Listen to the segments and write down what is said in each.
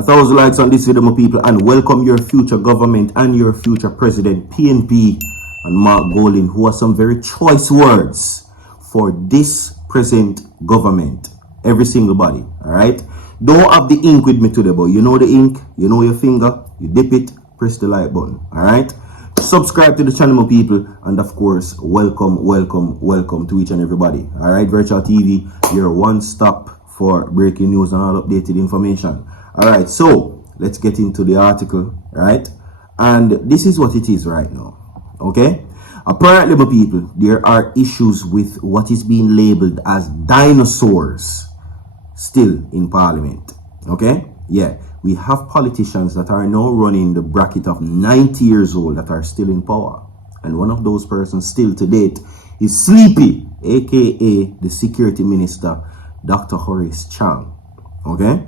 1,000 likes on this video, my people, and welcome your future government and your future president, PNP and Mark Golding, who have some very choice words for this present government. Every single body, all right? Don't have the ink with me today, but you know the ink, you know your finger, you dip it, press the like button, all right? Subscribe to the channel, my people, and of course, welcome to each and everybody. All right, Virtual TV, your one stop for breaking news and all updated information. All right, so let's get into the article, right? And this is what it is right now, okay? Apparently, my people, there are issues with what is being labeled as dinosaurs still in Parliament, okay? Yeah, we have politicians that are now running the bracket of 90 years old that are still in power. And one of those persons still to date is Sleepy, aka the Security Minister, Dr. Horace Chang. Okay?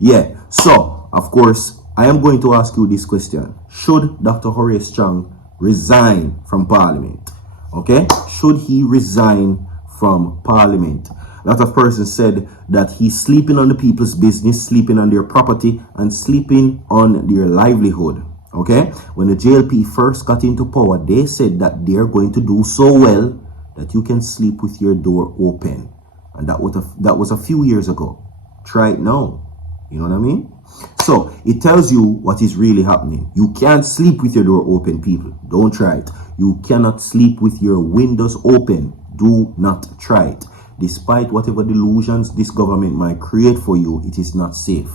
Yeah, so, of course, I am going to ask you this question. Should Dr. Horace Chang resign from Parliament? Okay? Should he resign from Parliament? A lot of persons said that he's sleeping on the people's business, sleeping on their property, and sleeping on their livelihood. Okay? When the JLP first got into power, they said that they're going to do so well that you can sleep with your door open. And that was a few years ago. Try it now. You know what I mean? So, it tells you what is really happening. You can't sleep with your door open, people. Don't try it. You cannot sleep with your windows open. Do not try it. Despite whatever delusions this government might create for you, it is not safe.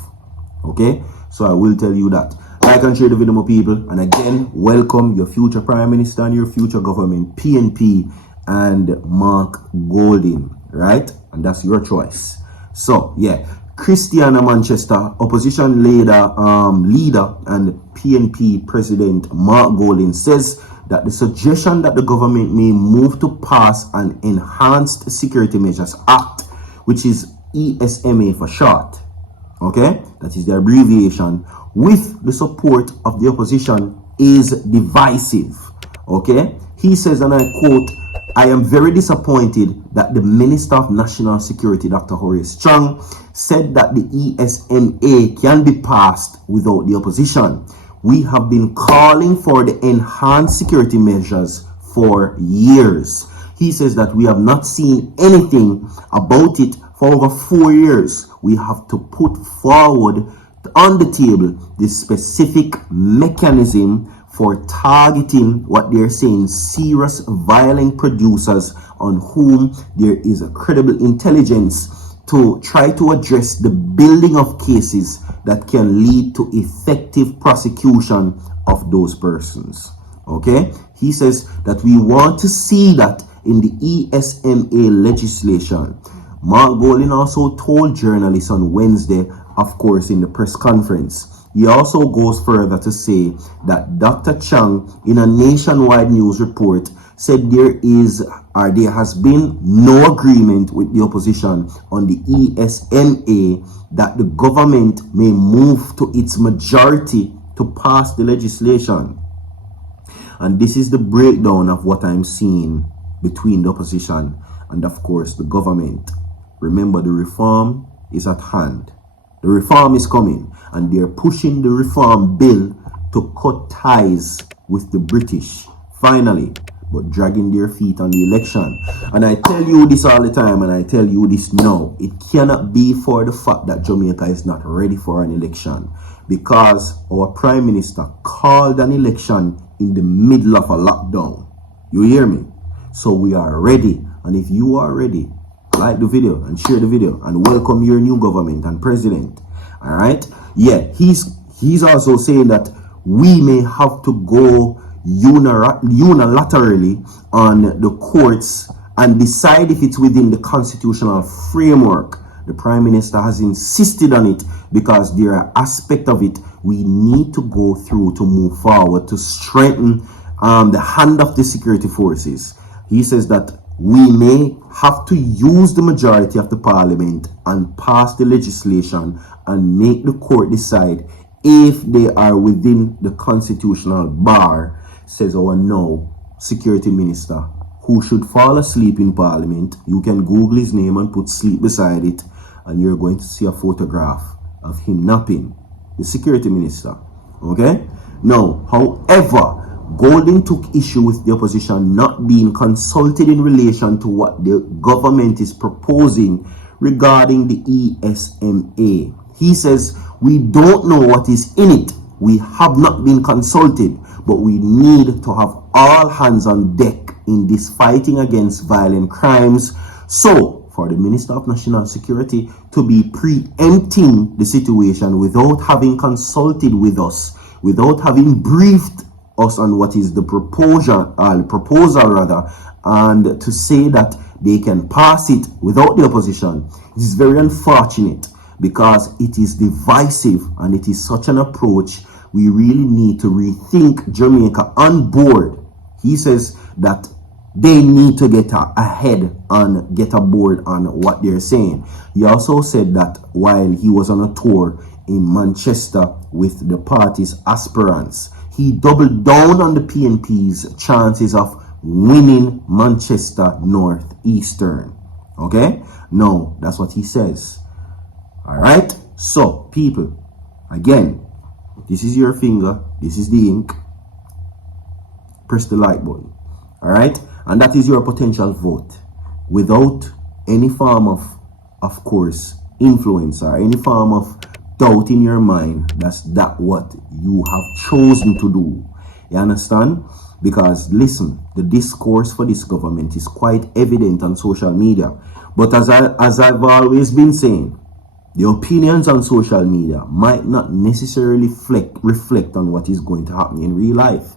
Okay? So I will tell you that. Like and share the video, my people. And again, welcome your future Prime Minister and your future government, PNP and Mark Golding. Right? And that's your choice. So, yeah. Christiana Manchester, opposition leader and PNP President Mark Golding says that the suggestion that the government may move to pass an Enhanced Security Measures Act, which is ESMA for short, okay, that is the abbreviation, with the support of the opposition is divisive, okay. He says, and I quote, "I am very disappointed that the Minister of National Security, Dr. Horace Chang, said that the ESMA can be passed without the opposition. We have been calling for the enhanced security measures for years." He says that we have not seen anything about it for over 4 years. We have to put forward on the table the specific mechanism for targeting what they're saying serious violent producers on whom there is a credible intelligence to try to address the building of cases that can lead to effective prosecution of those persons. Okay? He says that we want to see that in the ESMA legislation. Mark Golding also told journalists on Wednesday, of course, in the press conference. He also goes further to say that Dr. Chang, in a nationwide news report, said there has been no agreement with the opposition on the ESMA that the government may move to its majority to pass the legislation. And this is the breakdown of what I'm seeing between the opposition and, of course, the government. Remember, the reform is at hand. The reform is coming, and they're pushing the reform bill to cut ties with the British, finally, but dragging their feet on the election. And I tell you this all the time, and I tell you this now, it cannot be for the fact that Jamaica is not ready for an election, because our Prime Minister called an election in the middle of a lockdown. You hear me? So we are ready, and if you are ready, like the video and share the video and welcome your new government and president. All right? Yeah, he's also saying that we may have to go unilaterally on the courts and decide if it's within the constitutional framework. The Prime Minister has insisted on it because there are aspects of it we need to go through to move forward to strengthen the hand of the security forces. He says that we may have to use the majority of the parliament and pass the legislation and make the court decide if they are within the constitutional bar, says our now security minister, who should fall asleep in parliament. You can Google his name and put sleep beside it, and you're going to see a photograph of him napping, the security minister. Okay? Now, however, Golding took issue with the opposition not being consulted in relation to what the government is proposing regarding the ESMA. He says, we don't know what is in it. We have not been consulted, but we need to have all hands on deck in this fighting against violent crimes. So, for the Minister of National Security to be preempting the situation without having consulted with us, without having briefed us on what is the proposal rather, and to say that they can pass it without the opposition is very unfortunate, because it is divisive and it is such an approach. We really need to rethink Jamaica on board. He says that they need to get ahead and get aboard on what they're saying. He also said that while he was on a tour in Manchester with the party's aspirants, he doubled down on the PNP's chances of winning Manchester North Eastern. Okay? No, that's what he says. Alright? So, people, again, this is your finger, this is the ink. Press the like button. Alright? And that is your potential vote. Without any form of course, influence or any form of doubt in your mind, that's what you have chosen to do. You understand? Because listen, the discourse for this government is quite evident on social media. But as I've always been saying, the opinions on social media might not necessarily reflect on what is going to happen in real life.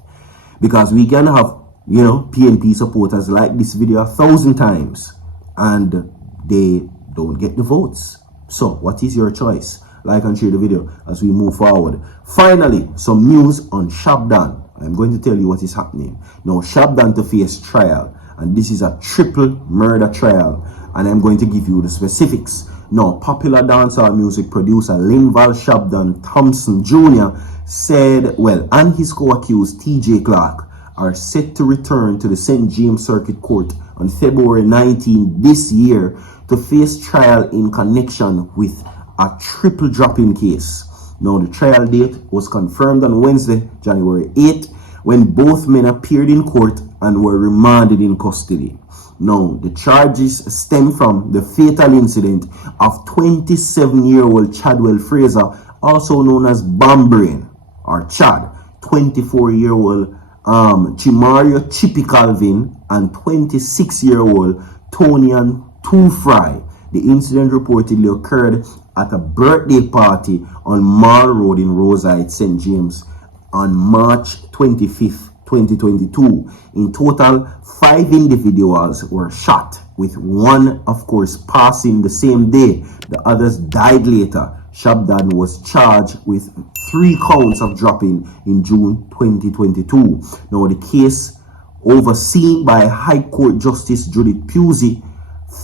Because we can have, PNP supporters like this video 1,000 times and they don't get the votes. So what is your choice? Like and share the video as we move forward. Finally, some news on Shabdon. I'm going to tell you what is happening. Now, Shabdon to face trial, and this is a triple murder trial, and I'm going to give you the specifics. Now, popular dancehall music producer Linval Shabdon Thompson Jr. said, and his co-accused TJ Clark are set to return to the St. James Circuit Court on February 19 this year to face trial in connection with a triple drop-in case. Now, the trial date was confirmed on Wednesday, January 8, when both men appeared in court and were remanded in custody. Now, the charges stem from the fatal incident of 27-year-old Chadwell Fraser, also known as Bambrain, or Chad, 24-year-old Chimario Chippy Calvin, and 26-year-old Tonian Two-Fry. The incident reportedly occurred at a birthday party on Mall Road in Roside, St. James on March 25th, 2022. In total, 5 individuals were shot, with one, of course, passing the same day. The others died later. Shabdon was charged with 3 counts of dropping in June 2022. Now, the case, overseen by High Court Justice Judith Pusey,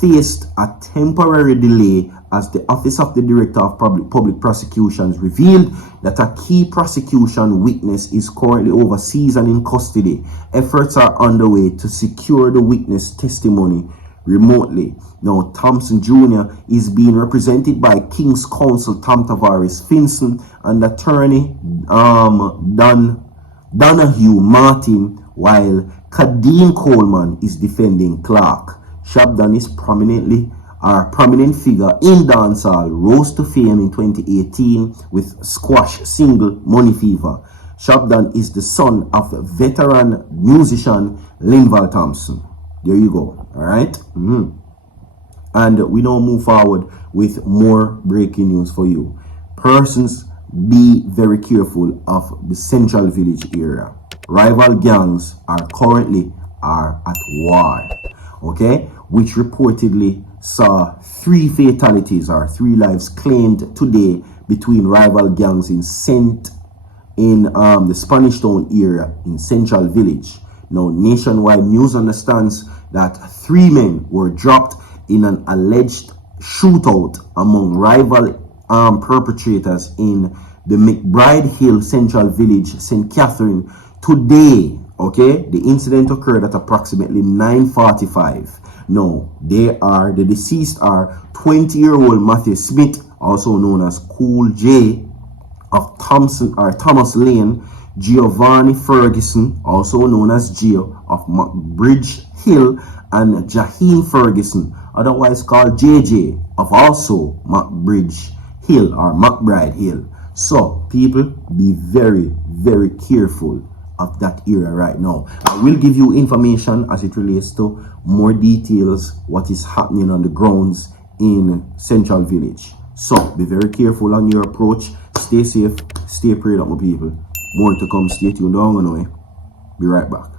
faced a temporary delay as the Office of the Director of Public Prosecutions revealed that a key prosecution witness is currently overseas and in custody. Efforts are underway to secure the witness testimony remotely. Now, Thompson Jr. is being represented by King's Counsel Tom Tavares Finson and attorney Donahue Martin, while Kadeem Coleman is defending Clark. Shabdon is a prominent figure in dancehall, rose to fame in 2018 with squash single Money Fever. Shabdon is the son of veteran musician Linval Thompson. There you go. All right. And we now move forward with more breaking news for you. Persons, be very careful of the Central Village area. Rival gangs are currently at war. Okay, which reportedly saw 3 fatalities or 3 lives claimed today between rival gangs in the Spanish Town area in Central Village. Now, Nationwide News understands that 3 men were dropped in an alleged shootout among rival perpetrators in the McBride Hill Central Village, St. Catherine, today. Okay, the incident occurred at approximately 9:45. Now, the deceased are 20-year-old Matthew Smith also known as Cool J of Thomas Lane, Giovanni Ferguson, also known as Gio of Bridge Hill, and Jaheen Ferguson, otherwise called JJ of also Bridge Hill or McBride Hill. So people, be very, very careful of that area right now. I will give you information as it relates to more details, what is happening on the grounds in Central Village. So be very careful on your approach. Stay safe, stay prayed up, my people. More to come. Stay tuned. Don't go away. Be right back.